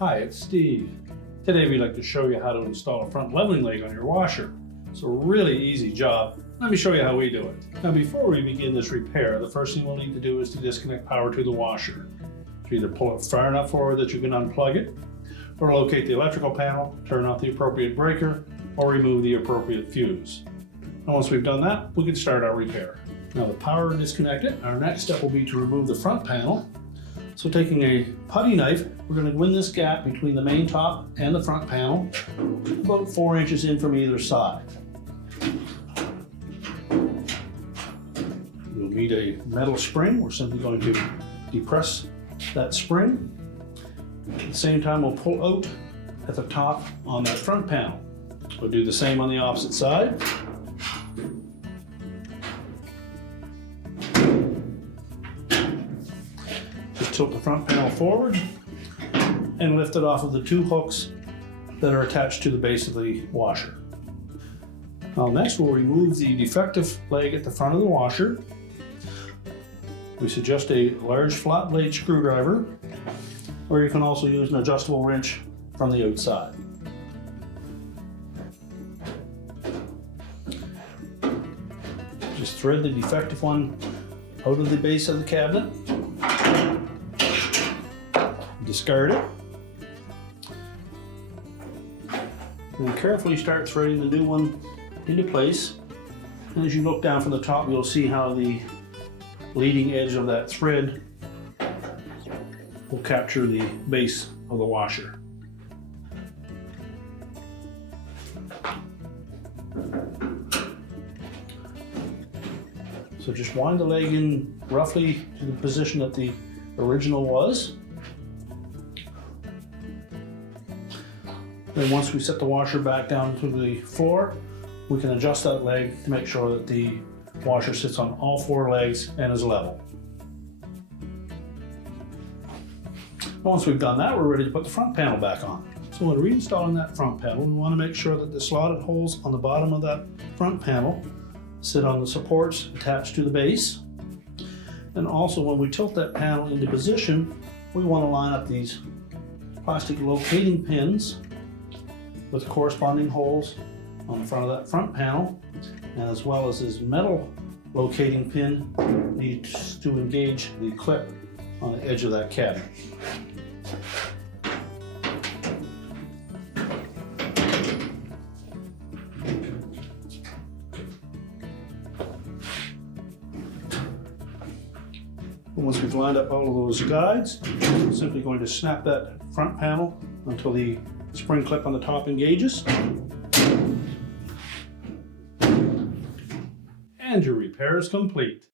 Hi, it's Steve. Today we'd like to show you how to install a front leveling leg on your washer. It's a really easy job. Let me show you how we do it. Now before we begin this repair, the first thing we'll need to do is to disconnect power to the washer. So either pull it far enough forward that you can unplug it, or locate the electrical panel, turn off the appropriate breaker, or remove the appropriate fuse. And once we've done that, we can start our repair. Now the power is disconnected, our next step will be to remove the front panel. So taking a putty knife, we're going to win this gap between the main top and the front panel, about 4 inches in from either side. We'll need a metal spring. We're simply going to depress that spring. At the same time, we'll pull out at the top on that front panel. We'll do the same on the opposite side. Just tilt the front panel forward and lift it off of the 2 hooks that are attached to the base of the washer. Now next we'll remove the defective leg at the front of the washer. We suggest a large flat blade screwdriver, or you can also use an adjustable wrench from the outside. Just thread the defective one out of the base of the cabinet. Discard it. And carefully start threading the new one into place. And as you look down from the top, you'll see how the leading edge of that thread will capture the base of the washer. So just wind the leg in roughly to the position that the original was. Then once we set the washer back down to the floor, we can adjust that leg to make sure that the washer sits on all 4 legs and is level. Once we've done that, we're ready to put the front panel back on. So when reinstalling that front panel, we want to make sure that the slotted holes on the bottom of that front panel sit on the supports attached to the base. And also when we tilt that panel into position, we want to line up these plastic locating pins with corresponding holes on the front of that front panel, as well as this metal locating pin needs to engage the clip on the edge of that cabinet. And once we've lined up all of those guides, we're simply going to snap that front panel until the spring clip on the top engages. And your repair is complete.